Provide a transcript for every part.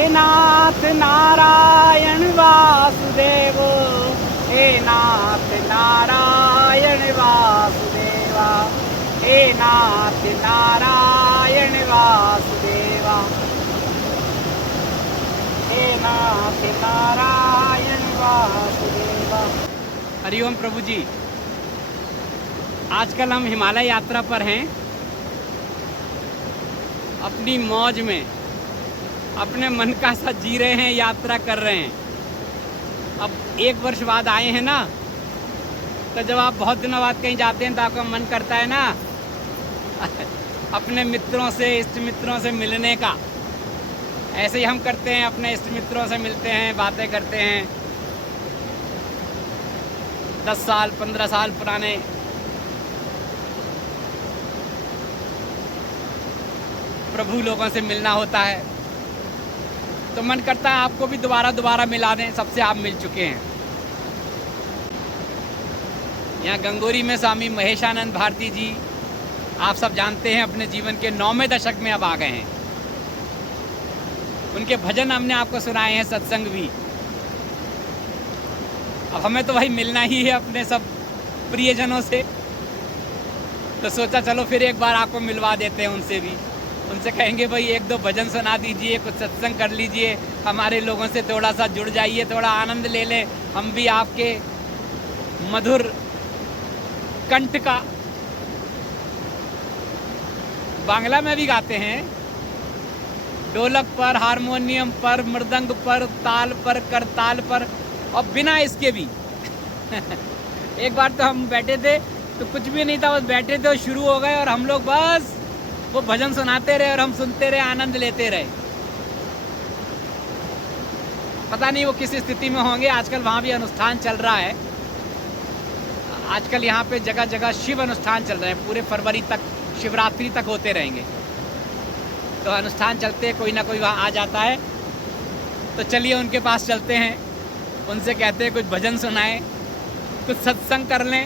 हे नाथ नारायण वासुदेव, हे नाथ नारायण वासुदेवा, हे नाथ नारायण वासुदेवा, हे नाथ नारायण वासुदेवा। हरिओम प्रभु जी। आजकल हम हिमालय यात्रा पर हैं, अपनी मौज में अपने मन का सा जी रहे हैं, यात्रा कर रहे हैं। अब 1 वर्ष बाद आए हैं ना, तो जब आप बहुत दिनों बाद कहीं जाते हैं तो आपका मन करता है ना अपने मित्रों से, इष्ट मित्रों से मिलने का। ऐसे ही हम करते हैं, अपने इष्ट मित्रों से मिलते हैं, बातें करते हैं। 10 साल 15 साल पुराने प्रभु लोगों से मिलना होता है, तो मन करता है आपको भी दोबारा मिला दें। सबसे आप मिल चुके हैं। यहाँ गंगोरी में स्वामी महेशानंद भारती जी, आप सब जानते हैं, अपने जीवन के 9वें दशक में अब आ गए हैं। उनके भजन हमने आपको सुनाए हैं, सत्संग भी। अब हमें तो भाई मिलना ही है अपने सब प्रियजनों से, तो सोचा चलो फिर एक बार आपको मिलवा देते हैं उनसे भी। उनसे कहेंगे भाई 1-2 भजन सुना दीजिए, कुछ सत्संग कर लीजिए, हमारे लोगों से थोड़ा सा जुड़ जाइए, थोड़ा आनंद ले लें हम भी आपके मधुर कंठ का। बांग्ला में भी गाते हैं, ढोलक पर, हारमोनियम पर, मृदंग पर, ताल पर, करताल पर, और बिना इसके भी एक बार तो हम बैठे थे तो कुछ भी नहीं था, बस बैठे थे और शुरू हो गए, और हम लोग बस वो भजन सुनाते रहे और हम सुनते रहे, आनंद लेते रहे। पता नहीं वो किस स्थिति में होंगे। आजकल वहाँ भी अनुष्ठान चल रहा है। आजकल यहाँ पे जगह जगह शिव अनुष्ठान चल रहे हैं, पूरे फरवरी तक, शिवरात्रि तक होते रहेंगे। तो अनुष्ठान चलते, कोई ना कोई वहाँ आ जाता है, तो चलिए उनके पास चलते हैं, उनसे कहते हैं कुछ भजन सुनाएं, कुछ सत्संग कर लें।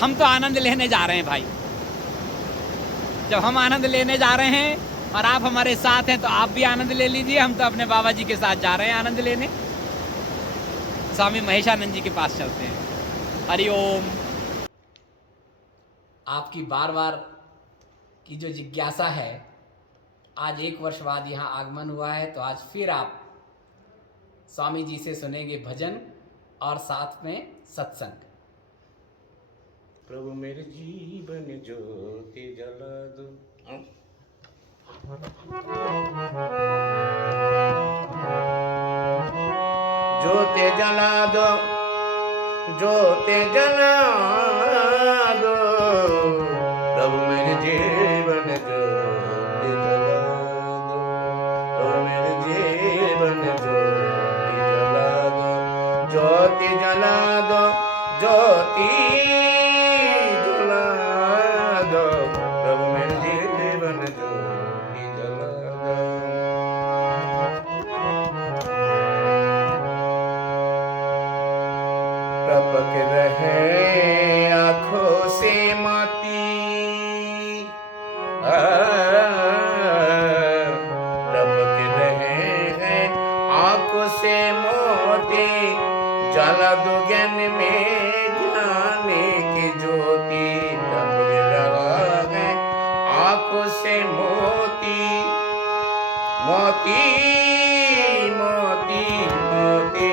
हम तो आनंद लेने जा रहे हैं भाई। जब हम आनंद लेने जा रहे हैं और आप हमारे साथ हैं, तो आप भी आनंद ले लीजिए। हम तो अपने बाबा जी के साथ जा रहे हैं आनंद लेने। स्वामी महेशानंद जी के पास चलते हैं। हरिओम। आपकी बार बार की जो जिज्ञासा है, आज 1 वर्ष बाद यहाँ आगमन हुआ है, तो आज फिर आप स्वामी जी से सुनेंगे भजन और साथ में सत्संग। प्रभु मेरे जीवन ज्योति जला दो। ज्योति जला दो, ज्योति जला दो, प्रभु मेरे जीवन ज्योति जला दो, प्रभु मेरे जीवन ज्योति जला दो, ज्योति जला दो, ज्योति टपक रहे आँखों से मोती, टपक रहे हैं आँखों से मोती, जला दो ज्ञान में ज्ञान की ज्योति। टपक रहा है आँखों से मोती, मोती मोती मोती,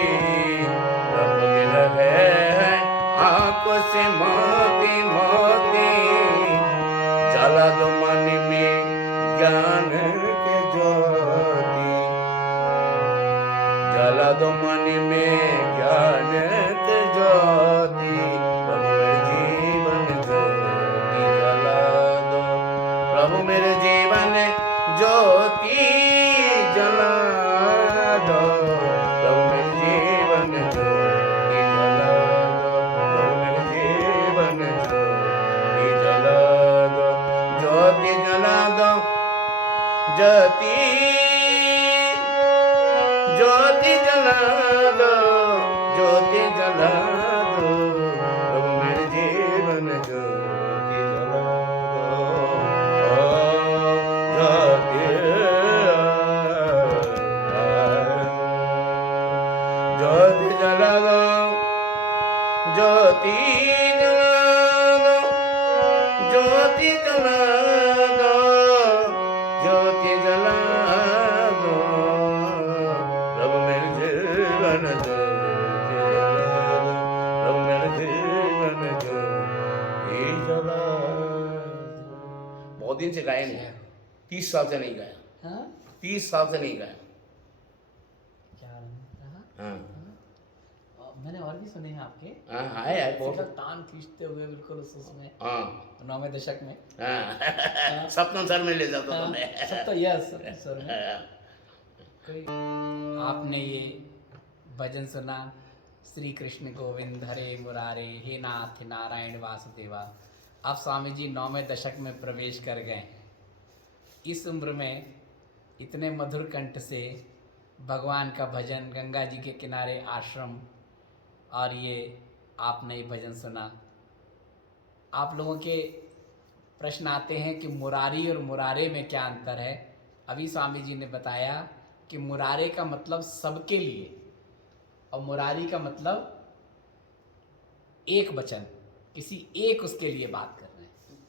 टपक रहे हैं आँखों से मोती मोती, जला दो मन में ज्ञान के ज्योति, जला दो मन में ज्ञान के ज्योति, प्रभु मेरे जीवन ज्योति जला दो, प्रभु मेरे जीवन ज्योति जला दो, प्रभु मेरे जीवन ज्योति जला दो, प्रभु मेरे जीवन ज्योति जला दो, ज्योति जला दो, ज्योति ज्योति जला दो, ज्योति जला दो, प्रभु मेरे जीवन ज्योति जला दो, ज्योति ज्योति जला दो, ज्योति जला दो, प्रभु मेरे जीवन ज्योति जला दो, प्रभु मेरे जीवन ज्योति जला दो। बहुत दिन से गाया नहीं, 30 साल से नहीं गाया, हाँ 30 साल से नहीं गाया। क्या रहा? हाँ मैंने और भी सुने हैं आपके, हाँ है बहुत। तान खींचते हुए बिल्कुल उसमें हाँ 9वें दशक में। हाँ सपनम सर में ले जाता था मैं। सब तो यस सर में। हाँ। कोई आपने ये भजन सुना, श्री कृष्ण गोविंद हरे मुरारे, हे नाथ नारायण वासुदेवा। अब स्वामी जी 9वें दशक में प्रवेश कर गए। इस उम्र में इतने मधुर कंठ से भगवान का भजन, गंगा जी के किनारे आश्रम, और ये आपने ये भजन सुना। आप लोगों के प्रश्न आते हैं कि मुरारी और मुरारे में क्या अंतर है। अभी स्वामी जी ने बताया कि मुरारे का मतलब सबके लिए और मुरारी का मतलब एक वचन, किसी एक उसके लिए बात कर रहे हैं।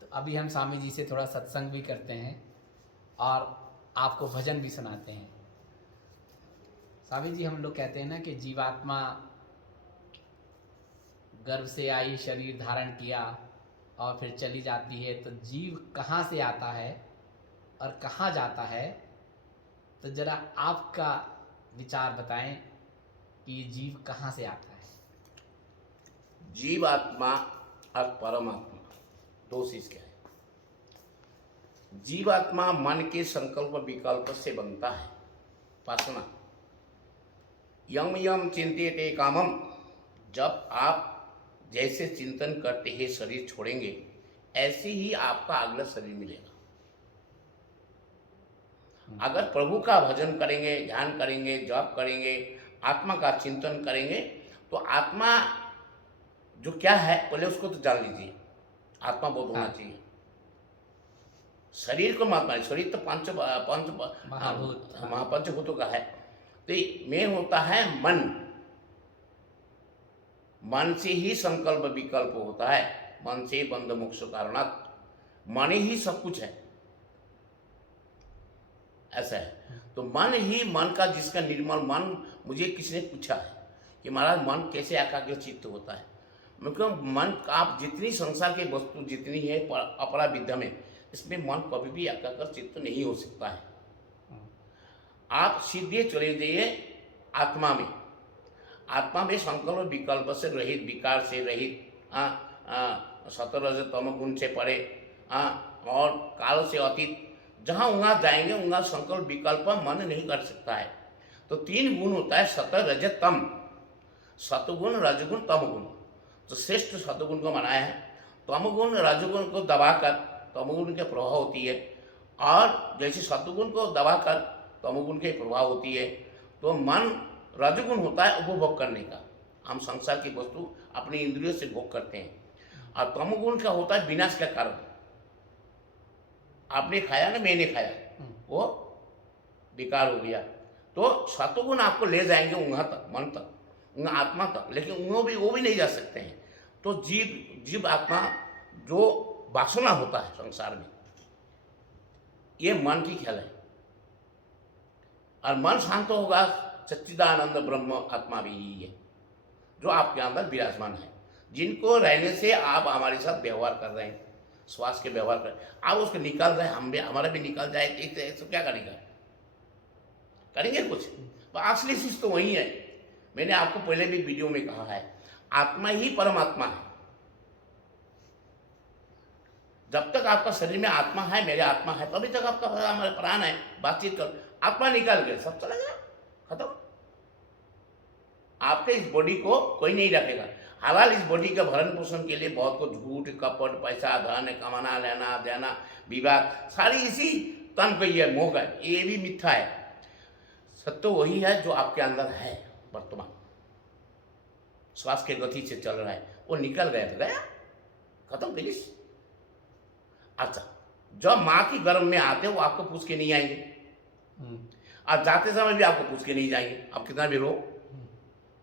तो अभी हम स्वामी जी से थोड़ा सत्संग भी करते हैं और आपको भजन भी सुनाते हैं। स्वामी जी, हम लोग कहते हैं ना कि जीवात्मा गर्भ से आई, शरीर धारण किया और फिर चली जाती है, तो जीव कहाँ से आता है और कहाँ जाता है, तो जरा आपका विचार बताएं कि ये जीव कहाँ से आता है। जीवात्मा और परमात्मा दो चीज क्या है। जीवात्मा मन के संकल्प विकल्प से बनता है, वासना। यम यम चिंत्यते कामम, जब आप जैसे चिंतन करते हैं शरीर छोड़ेंगे, ऐसे ही आपका अगला शरीर मिलेगा। अगर प्रभु का भजन करेंगे, ध्यान करेंगे, जप करेंगे, आत्मा का चिंतन करेंगे, तो आत्मा जो क्या है पहले उसको तो जान लीजिए। आत्मा बोध होना चाहिए। शरीर को मात्मा है, शरीर तो पंचभूतों का है। तो में होता है मन, मन से ही संकल्प विकल्प होता है। मन से बंध मोक्ष कारणात्, मन ही सब कुछ है, ऐसा है। तो मन ही, मन का जिसका निर्मल मन, मुझे किसी ने पूछा है कि महाराज मन कैसे एकाग्र चित्त होता है। मैं कहूँ मन का, आप जितनी संसार की वस्तु जितनी है अपरा विद्या में, इसमें मन कभी भी एकाग्र चित्त नहीं हो सकता है। आप सीधे चले जाइए आत्मा में। आत्मा में संकल्प विकल्प से रहित, विकार से रहित, सतरज तम गुण से परे, और काल से अतीत, जहाँ वहाँ जाएंगे वहाँ संकल्प विकल्प मन नहीं कर सकता है। तो 3 गुण होता है, सत रज तम, सतगुण रजगुण तमगुण। तो श्रेष्ठ सतगुण को मनाया है। तमगुण रजगुण को दबाकर तमगुण के प्रभाव होती है, और जैसे सतगुण को दबाकर तमगुण के प्रभाव होती है। तो मन रजगुण होता है उपभोग करने का, हम संसार की वस्तु अपनी इंद्रियों से भोग करते हैं। और तमगुण का होता है विनाश का कारण। आपने खाया ना, मैंने खाया, वो विकार हो गया। तो सतगुण आपको ले जाएंगे वहाँ तक, मन तक, वहाँ आत्मा तक, लेकिन वो भी नहीं जा सकते हैं। तो जीव आत्मा जो वासना होता है संसार में, ये मन की खेल है। और मन शांत होगा, सच्चिदानंद ब्रह्म आत्मा भी ही है जो आपके अंदर विराजमान है, जिनको रहने से आप हमारे साथ व्यवहार कर रहे हैं, श्वास के व्यवहार कर, आप उसको निकाल रहे हैं, हम भी, हमारा भी निकाल जाए, तो क्या करेंगे? करेंगे कुछ? तो असली चीज तो वही है। मैंने आपको पहले भी वीडियो में कहा है, आत्मा ही परमात्मा है। जब तक आपका शरीर में आत्मा है, मेरे आत्मा है, तभी तक आपका हमारे प्राण है, बातचीत कर। आत्मा निकाल गए, सब चला गया, खत्म। आपके इस बॉडी को कोई नहीं रखेगा। हालाल इस बॉडी का भरण पोषण के लिए बहुत कुछ झूठ कपट, पैसा धन कमाना, लेना देना, विवाह, सारी इसी तन को ये मोह है, ये भी मिथ्या है। सत्य वही है जो आपके अंदर है वर्तमान, श्वास के गति से चल रहा है। वो निकल गया तो गया, खत्म, फिनिश। अच्छा, जब माँ की गर्भ में आते वो आपको पूछ के नहीं आएंगे, और जाते समय भी आपको पूछ के नहीं जाएंगे। आप कितना भी रो,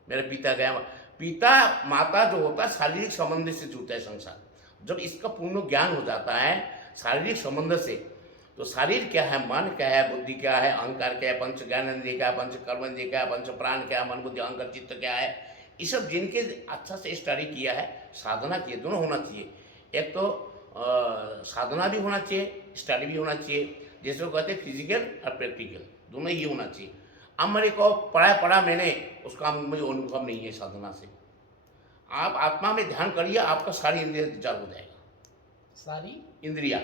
मेरे पिता गया, पिता माता जो होता है शारीरिक संबंध से जुड़ता है संसार। जब इसका पूर्ण ज्ञान हो जाता है शारीरिक संबंध से, तो शरीर क्या है, मन क्या है, बुद्धि क्या है, अहंकार क्या है, पंच ज्ञानेंद्रिय क्या है, पंच कर्मेंद्रिय क्या है, पंच प्राण क्या है, मन बुद्धि अहंकार चित्त क्या है, ये सब जिनके अच्छा से स्टडी किया है, साधना किए, दोनों होना चाहिए। एक तो साधना भी होना चाहिए, स्टडी भी होना चाहिए, जैसे वो कहते हैं फिजिकल और प्रैक्टिकल, दोनों ही होना चाहिए। अब मेरे को पढ़ा मैंने, उसका मुझे अनुभव नहीं है साधना से। आप आत्मा में ध्यान करिए, आपका सारी इंद्रिया विचार हो जाएगा, सारी इंद्रिया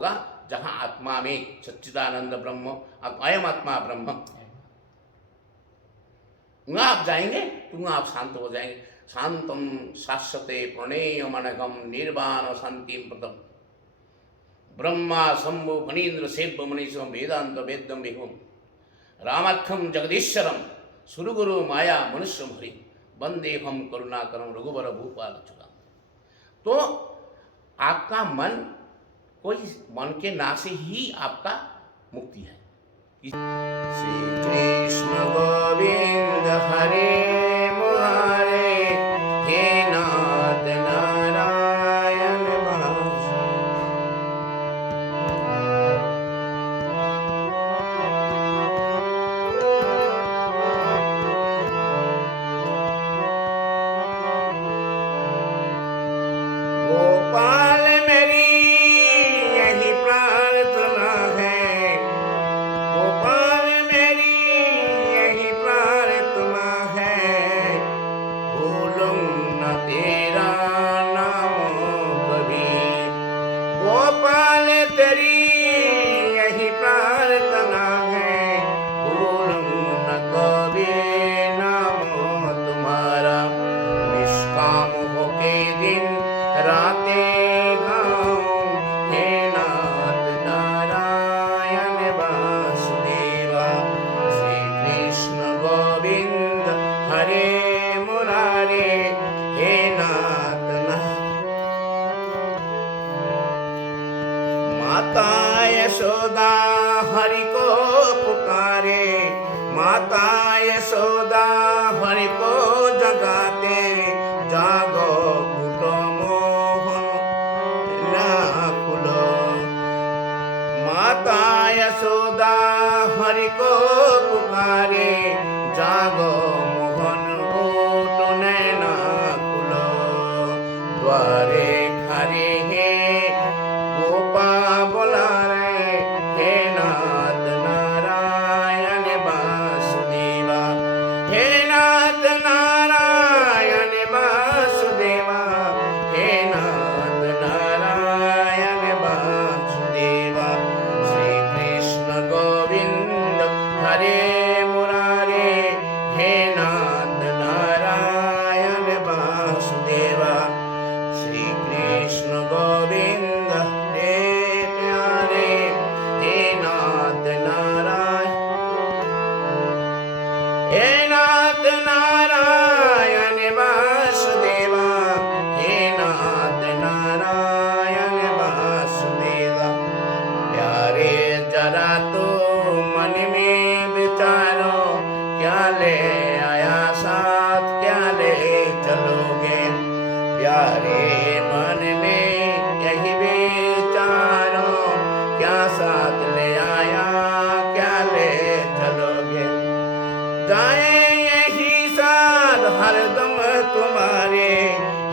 का जहाँ आत्मा में सच्चिदानंद ब्रह्म, अयम आत्मा ब्रह्म, वहाँ आप जाएंगे तो वहाँ आप शांत हो जाएंगे। शांतम शाश्वते प्रणेय मनगम निर्वाण शांति प्रदम ब्रह्मा शंभु फणीन्द्र सेव्य मनीषम वेदांत वेदम विहुम रामाख्यम जगदीश्वरम सुरगुरु माया मनुष्य हरि वंदे हम करुणाकरम रघुवर भूपाल चुका। तो आपका मन, कोई मन के ना से ही आपका मुक्ति है। श्री कृष्ण गोविंद हरे मुरारे, हे नाथ नारायण गोपाल मेरी यही प्रार्थना है, गोपाल मेरी यही प्रार्थना है, भूलूं न तेरा नाम कभी। गोपाल तेरी यही प्रार्थना है, भूलूं न कभी नाम तुम्हारा। निष्काम होके दिन राते गाऊं, हे नाथ नारायण वासुदेवा। श्री कृष्ण गोविंद हरे मुरारे, हे नाथ माता यशोदा हरि को पुकारे, माता यशोदा हरि को जगाते, जागो फूटो मोहन ना खुलो। माता यशोदा हरि को पुकारे, जागो मोहन फूटो नैना खुलो। द्वारे खड़े हैं गोपा बोला रे, हे नाथ नारायण वासुदेवा, हे नाथ नारायण वासुदेवा, हे नाथ नारायण वासुदेवा। श्री कृष्ण गोविंद हरे मुरारे, हे नाथ नारायण वासुदेवा। श्री कृष्ण गोविंद हरे प्यारे, हे नाथ नारायण, हे नाथ नारायण वासुदेवा, हे नाथ नारायण वासुदेवा। प्यारे जरा तो मन में विचारो, क्या ले आया साथ, क्या ले चलोगे। प्यारे मन में यही विचारो, क्या साथ ले आया, क्या ले चलोगे। जाए यही साथ हरदम तुम्हारे,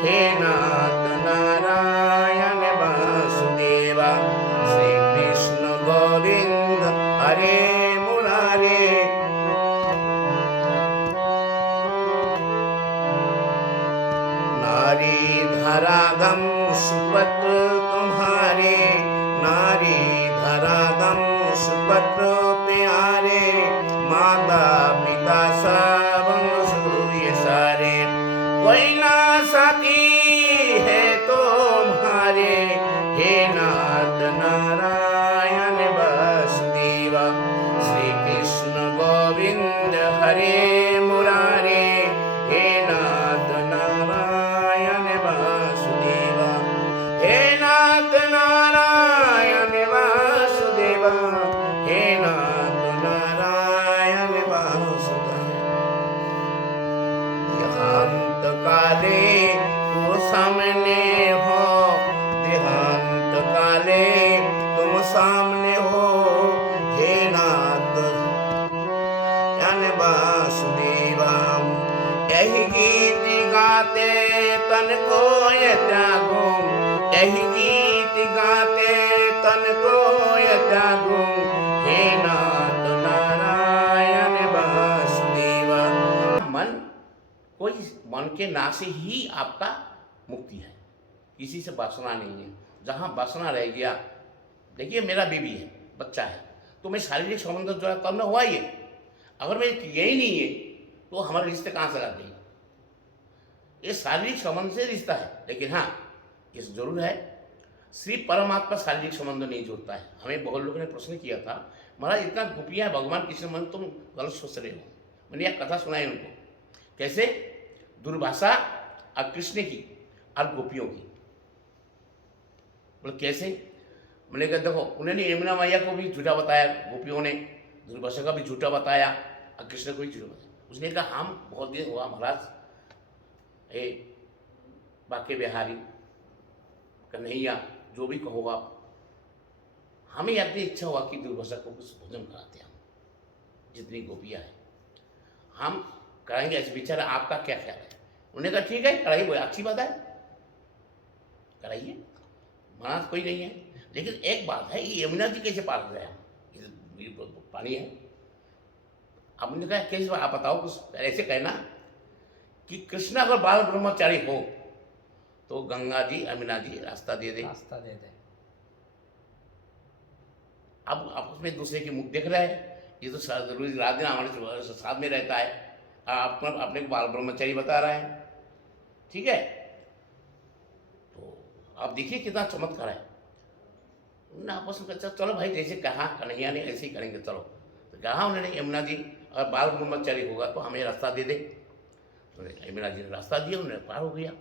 हे नाथ नारायण वासुदेवा। श्री कृष्ण गोविंद हरे मुरारे, नारी धरागम सुपत्र तुम्हारे, नारी धरागम सुपत्र प्यारे, माता पिता सब सूर्य सारे। कोई ना साथी है तुम्हारे, हे नाथ नारायण वासुदेवा। श्री कृष्ण गोविंद हरे मुरारे, हे नाथ नारायण वासुदेवा, हे नाथ नारायण वासुदेवा, हे नाथ नारायण वासुदेवा। यहाँ यही गीत गाते तन को ये त्यागो, यही गीत गाते तन को ये त्यागो, हे नाथ नारायण वासुदेव। मन, कोई मन के ना से ही आपका मुक्ति है, किसी से वासना नहीं है। जहाँ वासना रह गया, देखिए मेरा बीवी है, बच्चा है, तो मैं शारीरिक संबंध जो है तब ना हुआ ये, अगर मैं यही नहीं है तो हमारे रिश्ते कहाँ से लग गई? ये शारीरिक संबंध से रिश्ता है, लेकिन हाँ ये जरूर है, सिर्फ परमात्मा शारीरिक संबंध नहीं जोड़ता है। हमें बहुत लोगों ने प्रश्न किया था, महाराज इतना गोपियाँ भगवान कृष्ण मन तुम गलत सोच रहे हो। मैंने यह कथा सुनाई उनको, कैसे दुर्भाषा और कृष्ण की और गोपियों की। बोले कैसे? मैंने कहा देखो, उन्होंने यमुना मैया को भी झूठा बताया, गोपियों ने दुर्भाषा का भी झूठा बताया और कृष्ण को भी झूठा बताया। उसने कहा हम बहुत दिन हुआ महाराज, हे बाके बिहारी कन्हैया जो भी कहो आप, हमें अपनी इच्छा हुआ कि दुर्भाषा को कुछ भोजन कराते हम, जितनी गोपियाँ हैं हम कराएंगे। ऐसे बेचारा आपका क्या ख्याल है? उन्होंने कहा ठीक है कराइए, वो अच्छी बात है, कराइए, मना कोई नहीं है। लेकिन एक बात है, ये यमुना जी कैसे पार हो गया? ये पानी है। अब उन्होंने कहा कैसे? आप बताओ कुछ ऐसे कहना कि कृष्ण अगर बाल ब्रह्मचारी हो तो गंगा जी यमुना जी रास्ता दे दे, रास्ता दे दे। अब आपस में दूसरे के मुख देख रहे हैं, ये तो रोज रात दिन हमारे साथ में रहता है, आप अपने को बाल ब्रह्मचारी बता रहे हैं, ठीक है? तो आप देखिए कितना चमत्कार है। उन्होंने आपस में कहा चलो भाई, जैसे कहा कन्हैया ने ऐसे ही करेंगे, चलो। तो कहा उन्होंने यमुना जी अगर बाल ब्रह्मचारी होगा तो हमें रास्ता दे दे। तो यमुना जी ने रास्ता दिया, उन्होंने पार हो गया।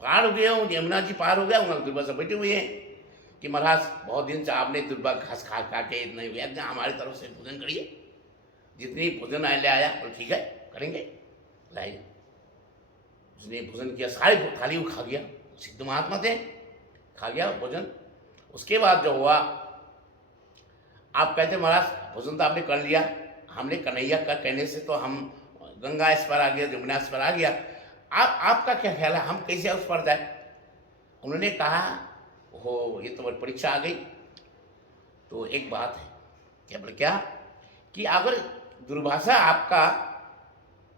पार हो गया, यमुना जी पार हो गया, उन्होंने दुर्गा से बैठे हुए हैं कि महाराज बहुत दिन से आपने दुर्गा घास खा खा के इतना हुआ, हमारी तरफ से भोजन करिए, जितनी भोजन आए ले आया। बोले ठीक है करेंगे, लाइए। उसने भोजन किया, सारी थाली वो खा गया, सिद्ध महात्मा थे, खा गया भोजन। उसके बाद जो हुआ, आप कहते महाराज भोजन तो आपने कर लिया, हमने कन्हैया का कहने से तो हम गंगा इस पर आ गया, जमुना इस पर आ गया, आपका क्या ख्याल है, हम कैसे उस पर जाए? उन्होंने कहा हो ये तो बड़ी परीक्षा आ गई। तो एक बात है, क्या बोले क्या कि अगर दुर्भाषा आपका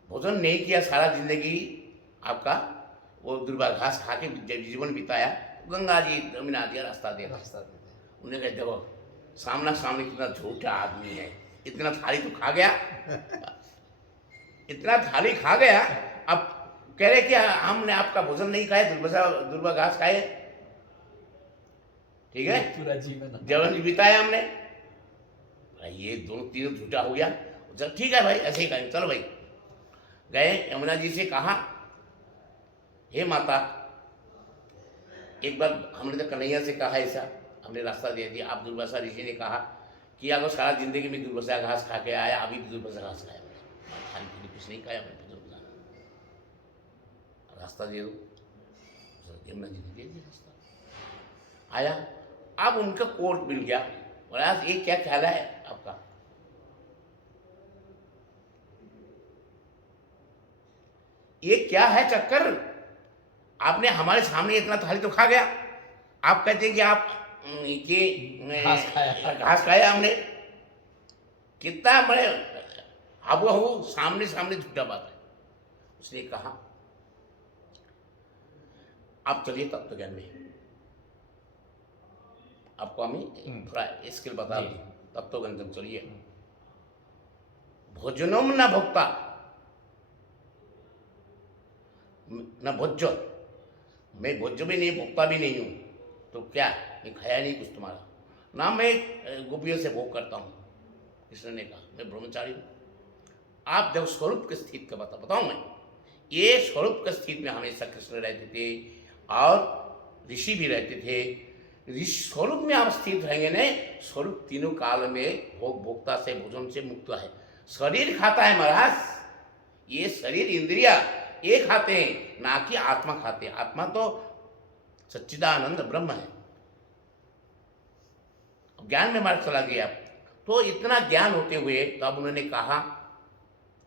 भोजन नहीं किया, सारा जिंदगी आपका वो दुर्भा घास खा के जीवन बिताया, गंगा जी यमुना जी रास्ता दे। उन्होंने कहा देखो सामना सामने कितना झूठा आदमी है, इतना थाली तो खा गया इतना थाली खा गया, अब कह रहे कि हमने आपका भोजन नहीं खाया, दुर्भा घास खाए, ठीक है, पूरा जीवन बिताया हमने। ये दोनों तीनों झूठा हो गया। चल ठीक है भाई, ऐसे ही कहेंगे, चलो भाई। गए यमुना जी से कहा हे माता, एक बार हमने तो कन्हैया से कहा ऐसा, हमने रास्ता दे दिया। आप दुर्वासा ऋषि ने कहा कि अगर सारा जिंदगी में दुर्वासा घास खा के आया, अभी भी दुर्वासा घास खाया, खाने के लिए कुछ नहीं खाया, मैं रास्ता दे दो। यमुना जी ने दे दिया रास्ता, आया। अब उनका कोर्ट मिल गया, बोला ये क्या ख्याल है आपका? ये क्या है चक्कर? आपने हमारे सामने इतना थाली तो खा गया, आप कहते हैं कि आप घास खाया हमने, कितना बड़े हबू सामने सामने झूठा बात है। उसने कहा आप चलिए तब तो ज्ञान में आपको हमें थोड़ा स्किल बता दूं, तब तो गंजन चलिए। भोजनम न भोक्ता न भोज्य, मैं भोज्य भी नहीं भोक्ता भी नहीं हूं, तो क्या मैं खाया नहीं कुछ तुम्हारा ना, मैं गोपियों से भोग करता हूं। कृष्ण ने कहा मैं ब्रह्मचारी हूं। आप जब स्वरूप की स्थिति का बताऊं मैं, ये स्वरूप की स्थिति में हमेशा कृष्ण रहते थे और ऋषि भी रहते थे। ऋषि स्वरूप में आप स्थित रहेंगे ने, स्वरूप तीनों काल में भोग भोक्ता से भोजन से मुक्त है। शरीर खाता है महाराज, ये शरीर इंद्रिया ये खाते हैं, ना कि आत्मा खाते हैं। आत्मा तो सच्चिदानंद ब्रह्म है। ज्ञान में मार्ग चला गया, तो इतना ज्ञान होते हुए तो अब उन्होंने कहा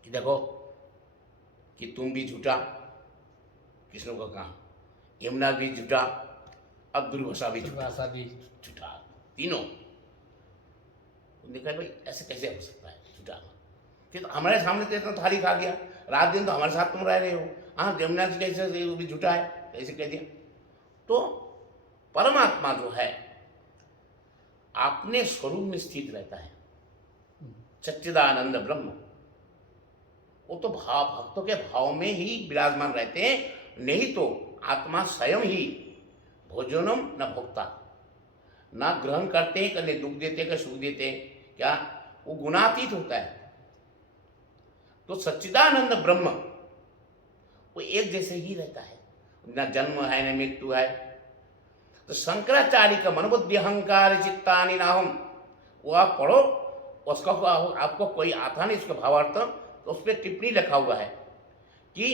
कि देखो कि तुम भी झूठा, कृष्ण को कहा, यमुना भी झूठा, अब दुर्वासा भी झूठा, दुर्वासा भी झूठा, तीनों। देखा भाई ऐसे कैसे हो सकता है झूठा? कि तो हमारे सामने तो इतना थाली खा गया, रात दिन तो हमारे साथ तुम रह रहे हो, हाँ यमुना जी कैसे वो भी झूठा है, कैसे कह दिया? तो परमात्मा जो है अपने स्वरूप में स्थित रहता है, सच्चिदानंद ब्रह्म। वो तो भाव भक्तों के भाव में ही विराजमान रहते हैं, नहीं तो आत्मा स्वयं ही भोजनम न भोक्ता, ना ग्रहण करते हैं, कभी दुख देते हैं, कभी सुख देते हैं, क्या वो गुणातीत होता है। तो सच्चिदानंद ब्रह्म वो एक जैसे ही रहता है, न जन्म है न मृत्यु है। तो शंकराचार्य का मनोबुद्धि अहंकार चित्तानि नाहम, वो आप पढ़ो, उसका आपको कोई आता नहीं उसका भावार्थ, तो उस पर टिप्पणी लिखा हुआ है कि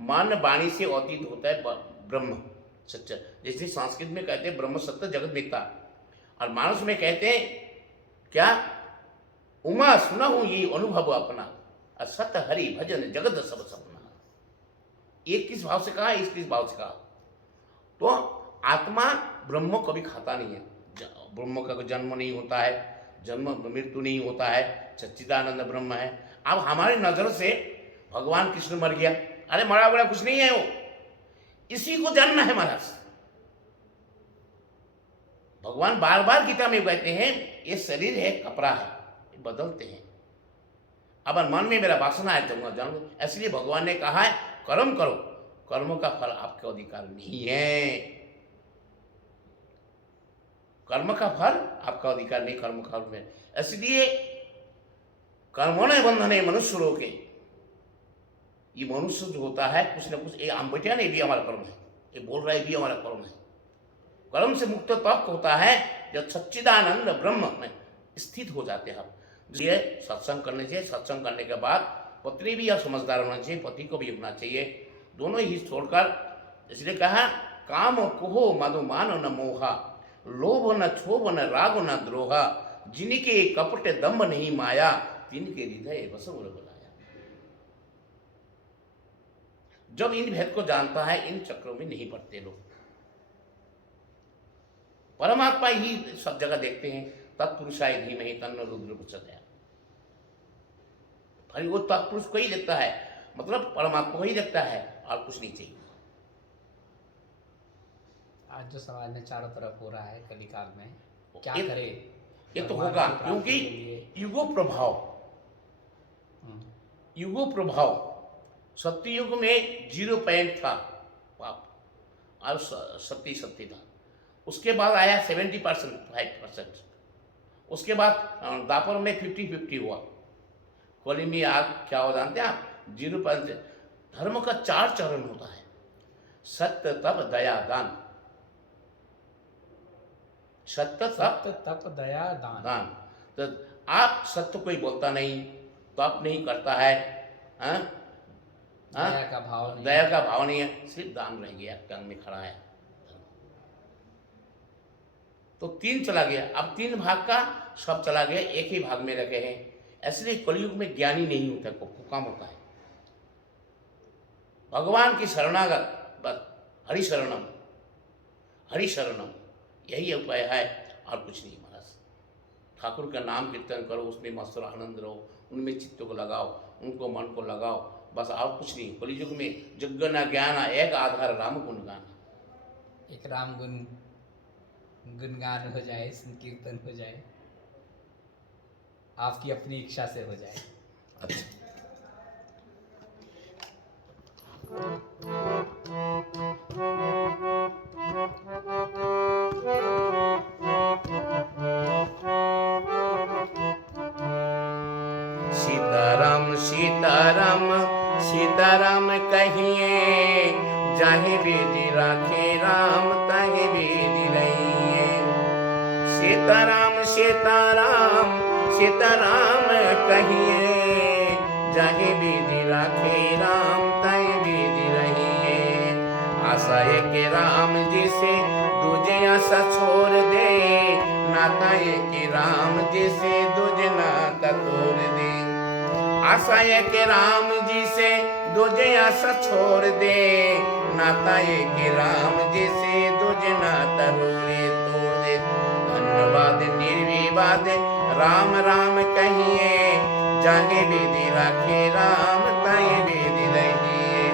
मन वाणी से अतीत होता है ब्रह्म सत्य। जैसे संस्कृत में कहते हैं ब्रह्म सत्य जगत मिथ्या, और मानस में कहते हैं क्या, उमा सुना हूं ये अनुभव अपना, असत हरि भजन जगत सब सपना। एक किस भाव से कहा, इस किस भाव से कहा? तो आत्मा ब्रह्म कभी खाता नहीं है, ब्रह्म का जन्म नहीं होता है, जन्म मृत्यु नहीं होता है, सच्चिदानंद ब्रह्म है। अब हमारी नजर से भगवान कृष्ण मर गया, अरे मरा बड़ा कुछ नहीं है, वो इसी को जानना है महाराज। भगवान बार बार गीता में कहते हैं ये शरीर है कपड़ा है, ये बदलते हैं, अब मन में मेरा वासना है तो जान, इसलिए भगवान ने कहा है कर्म करो, कर्म का फल आपके अधिकार नहीं है, कर्म का फल आपका अधिकार नहीं, कर्म का फल में। इसलिए कर्मों बंधने मनुष्य रोके, ये मनुष्य जो होता है कुछ ना कुछ, ये हम बेटिया नहीं भी हमारा कर्म है, ये बोल रहा है भी हमारा कर्म है। कर्म से मुक्त तब होता है जब सच्चिदानंद ब्रह्म में स्थित हो जाते हैं हम। इसलिए सत्संग करने चाहिए, सत्संग करने के बाद पत्नी भी यह समझदार होना चाहिए, पति को भी होना चाहिए, दोनों ही छोड़कर। इसलिए कहा काम कुहो मधुमान न मोहा, लोभ न क्षोभ न राग न द्रोहा, जिनके कपट दम्भ नहीं माया, तिनके हृदय बस उर बनाया। जब इन भेद को जानता है, इन चक्रों में नहीं पड़ते लोग, परमात्मा ही सब जगह देखते हैं। तत्पुरुषाय धीमहि तन्नो रुद्र प्रचोदयात्, भाई वो तत्पुरुष को ही देखता है, मतलब परमात्मा को ही देखता है, और कुछ नहीं चाहिए। आज जो समाज में चारों तरफ हो रहा है कलिकाल में, क्या करे? ये तो होगा क्योंकि युगो प्रभाव, युगो प्रभाव। सत्य युग में 0 पॉइंट था पाप, और सत्य था। उसके बाद आया 70%, 5%। उसके बाद दापर में 50-50 हुआ। कली में आग क्या हो जानते हैं आप? 0%। धर्म का 4 चरण होता है, सत्य तप दया दान। सत्य तप दया दान। तो आप सत्य कोई बोलता नहीं, तप नहीं करता है, दया का भाव नहीं, दया का भाव नहीं है, सिर्फ दान रह गया, टंग में खड़ा है। तो 3 चला गया, अब 3 भाग का सब चला गया, एक ही भाग में रखे हैं। इसलिए कलयुग में ज्ञानी नहीं होता, को काम होता है भगवान की शरणागत, बस हरिशरणम, हरिशरणम यही उपाय है, और कुछ नहीं महाराज। ठाकुर का नाम कीर्तन करो, उसमें मस्त आनंद रहो, उनमें चित्त को लगाओ, उनको मन को लगाओ, बस और कुछ नहीं। कलयुग में जग न ज्ञान एक आधार राम गुणगान, एक राम गुणगान हो जाए, संकीर्तन हो जाए, आपकी अपनी इच्छा से हो जाए। अच्छा सीताराम सीताराम सीताराम कहिए, जाहे विधि राखे राम ताहे विधि रहिए। सीताराम सीताराम सीताराम कहिए, जाहे विधि राखे राम ताहे विधि रहिए। आशा एक राम जी से दूजे आशा छोड़ दे, नाता एक राम जी से दूजे नाता तोड़ दे। आशा है कि राम जी से दूजे आशा छोड़ दे, नाता ये कि राम जी से दूजे नाता रोरे तोड़ दे। धन्यवाद निर्विवाद राम राम कहिए, जागे विधि राखे राम ताए विधि रहिए।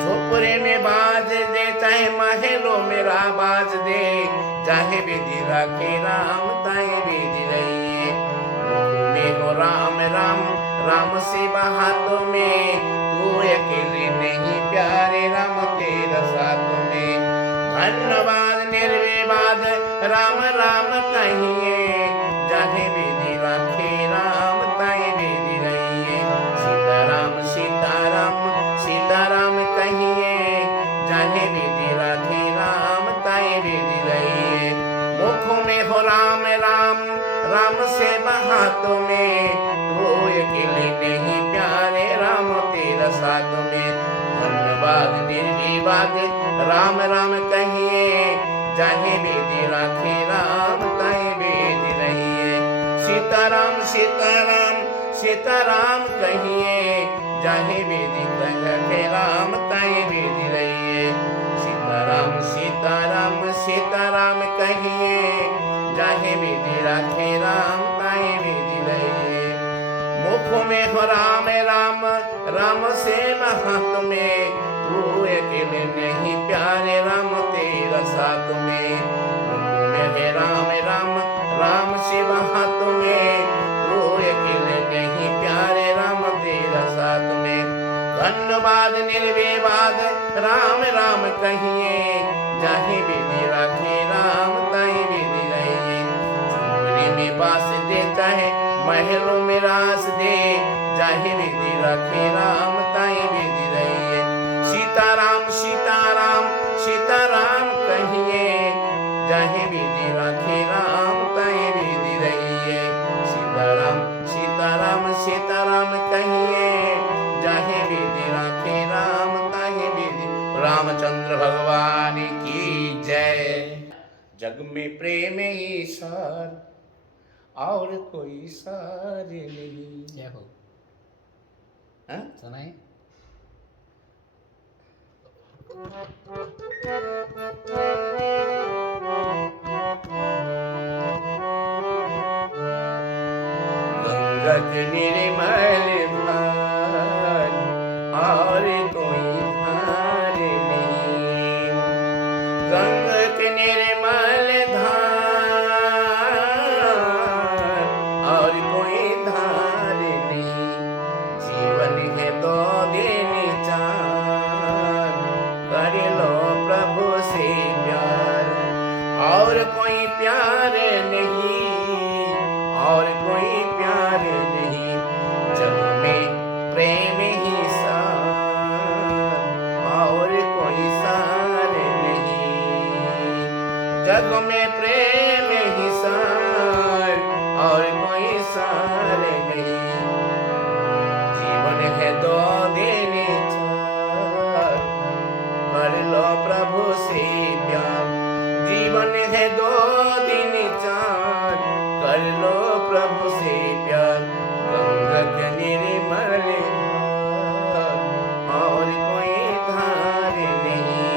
झोपड़े में बाज दे चाहे महलों में बाज दे, चाहे विधि राखे राम ताए विधि रहिए। मुख में हो राम राम राम सेवा हाथों में, तू अकेले नहीं प्यारे राम तेरा साथों में। धन्यवाद निर्विवाद राम राम कहिए, जाहे विधि राखे राम ताए विधि रहिए। सीताराम सीताराम सीताराम कहिए, जाहे विधि राखे राम ताए विधि रहिए। मुख में हो राम राम राम सेवा हाथों में, तो अकेले नहीं प्यारे राम तेरा साथ में। धन्यवाद निर्विवाद राम राम कहिए, जाहे विधि राखे राम ताए विधि रहिए। सीताराम सीताराम सीताराम कहिए, जाहे विधि राखे राम ताए विधि रहिए। सीताराम सीताराम सीताराम कहिए, जाहे विधि राखे राम ताए विधि रहिए। मुख में हो राम राम राम से हाथ में, तू अकेले नहीं प्यारे राम तेरा साथ में। मुख में है राम राम राम से हाथ में, तू अकेले नहीं प्यारे राम तेरा साथ में। धन्यवाद निर्विवाद राम राम कहिए, जाहे विधि राखे राम ताए विधि रहिए। झोपड़ी में बास देता है महलों में रास दे, जाहे विधि राखे राम ताए विधि रहिए। सीताराम सीताराम सीताराम कहिए, जाहे विधि राखे राम ताए विधि रहिए। सीताराम सीताराम सीताराम कहिए, जाहे विधि राखे राम ताए विधि। रामचंद्र भगवान की जय। जग में प्रेम ही सार, और कोई सार नहीं। जय हो। हाँ? सुनाई। गंगा के निर्मल धार, और कोई धार नहीं। गंगा के निर्मल धार, और कोई धार नहीं। जीवन है दो दिन चार, कर लो प्रभु से प्यार। और कोई प्यार नहीं, और कोई प्यार नहीं। जग में प्रेम ही सार, और कोई सार नहीं। जग में प्रेम ही सार, और कोई सार नहीं। जीवन है दो दिन चार, कर लो प्रभु से प्यार। जीवन है दो दिन चार, कर लो प्रभु से प्यार। गंगा के निर्मल धार, और कोई धार नहीं।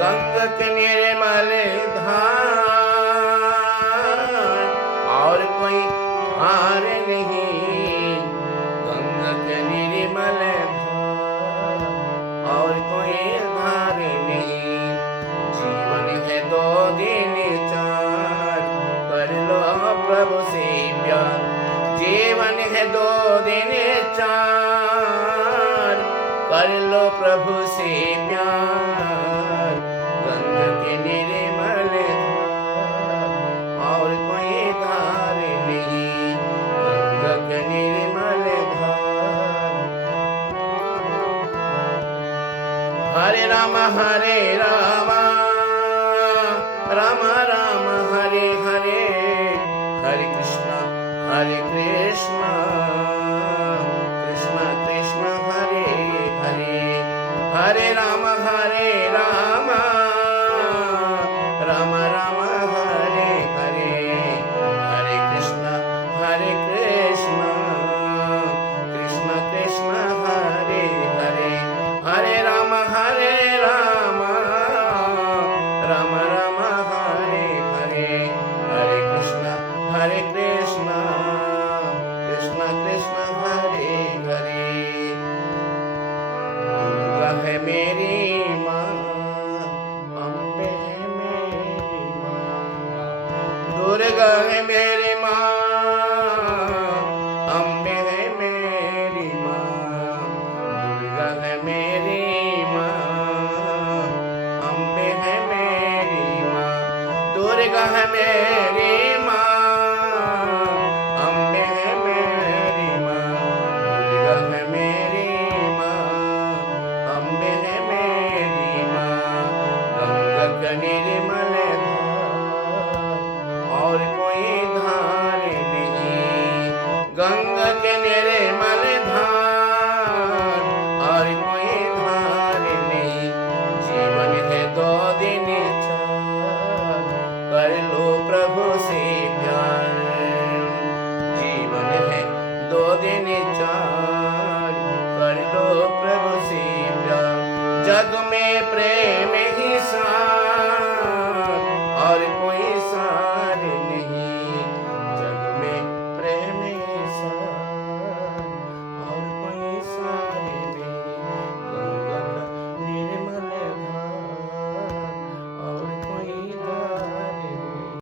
गंगा के निर्मल धार, और कोई धार नहीं। गंगा के निर्मल धार, और कोई धार नहीं। जीवन है दो दिन चार, कर लो प्रभु से प्यार। जीवन है दो दिन चार, कर लो प्रभु से प्यार। गंगा के निर्मल धार, और कोई धार नहीं। गंगा के निर्मल धार। हरे राम राम राम हरे हरे, हरे कृष्ण कृष्ण कृष्ण हरे हरे। हरे राम राम राम हरे हरे, हरे कृष्ण कृष्ण मेरी माँ, अम्बे है मेरी माँ, दुर्गा है मेरी माँ, अम्बे है मेरी माँ, दुर्गा है मेरी माँ, अम्बे है मेरी माँ, दुर्गा है मेरी